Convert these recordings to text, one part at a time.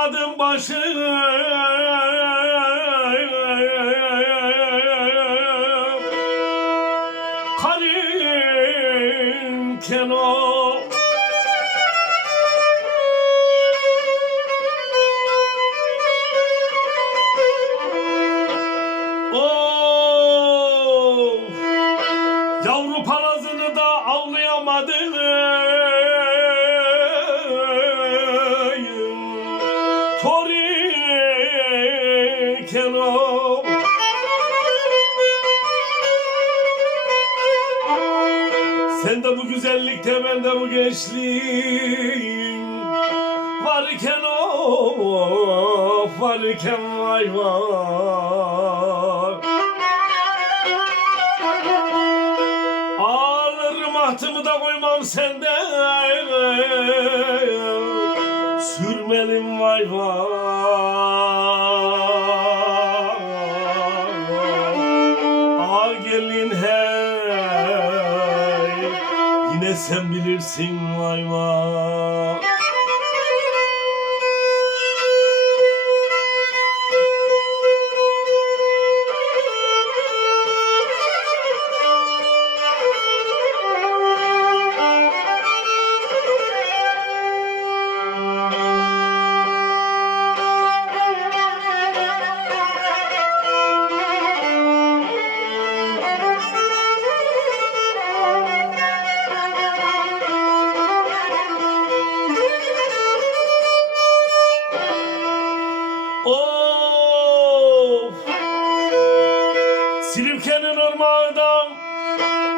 yaylamadım başım Sen de bu güzellikte ben de bu gençliğin Varken of varken vay vay. Ağlarım ahtımı da koymam senden. Sürmelim vay vay sen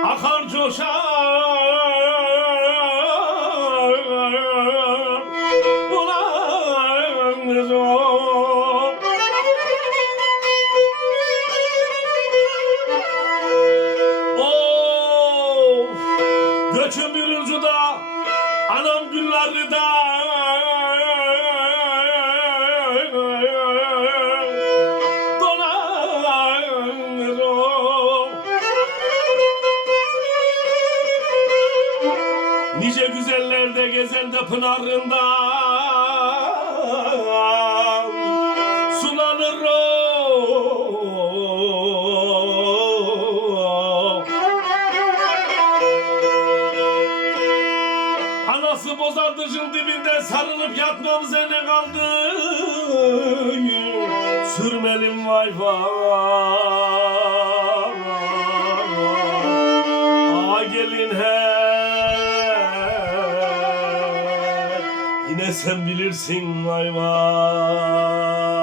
akar coşar Ulan o. Of! Göçün bir ucu da anam günleri de yatmamıza ne kaldı? Sürmelim vay vay. Gelin he. Yine sen bilirsin vay vay.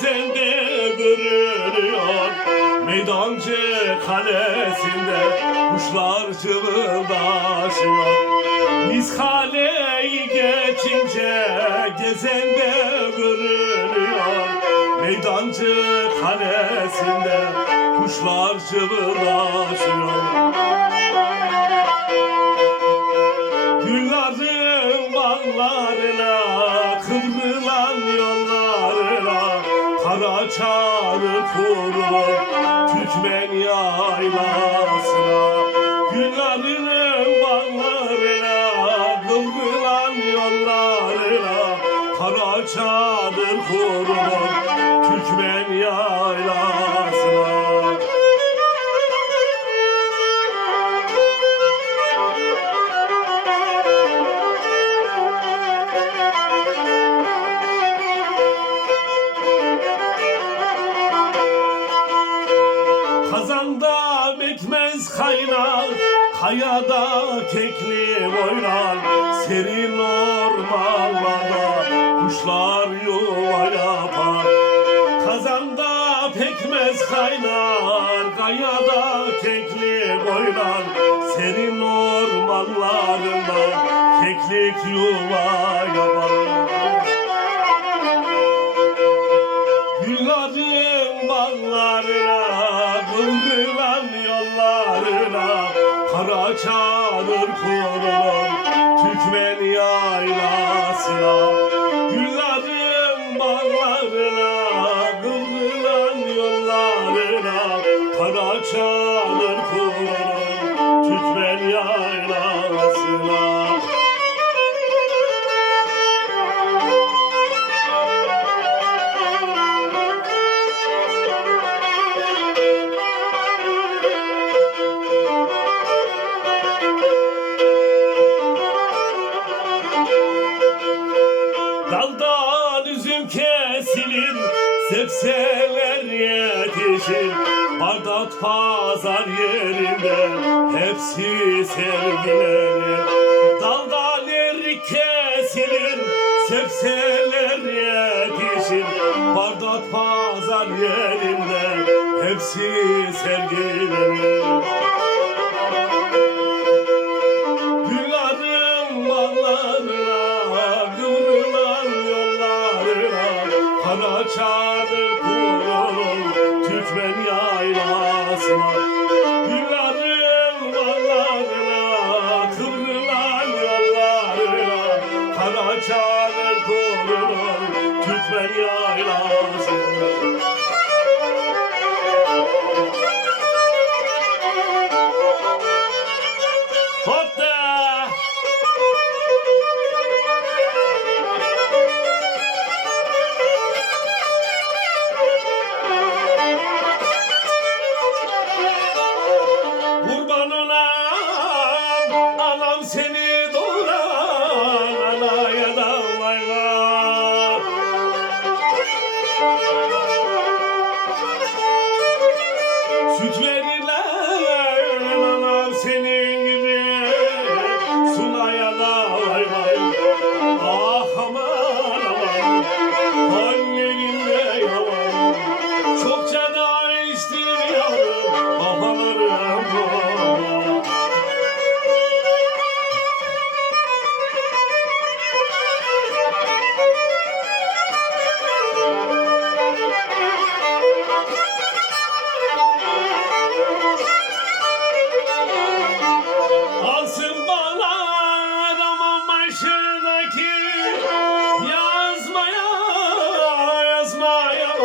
Gezende görünüyor Meydancı kalesinde kuşlar cıvıldaşıyor. Miskaleyi geçince gezende görünüyor Meydancı kalesinde kuşlar cıvıldaşıyor Kurulur Türkmen Deniz kaynar, kayada kekli boylar Serin ormanlarda kuşlar yuva yapar. Kazanda pekmez kaynar, kayada kekli boylar Serin ormanlarında keklik yuva yapar. pazar yerinde hepsi sevgileri. Daldan eri kesilir sebzeler yetişir. Bardat pazar yerinde hepsi sevgileri. Karaçanın kurulur Türkmen yaylası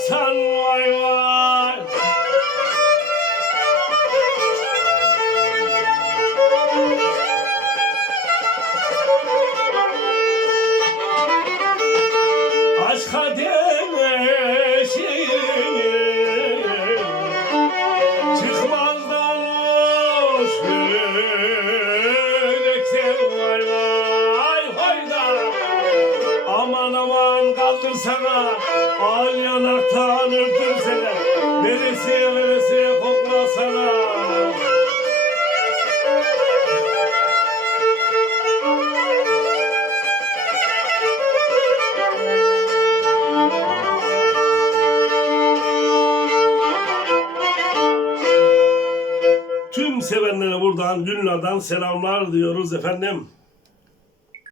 さんいは Selamlar diyoruz efendim.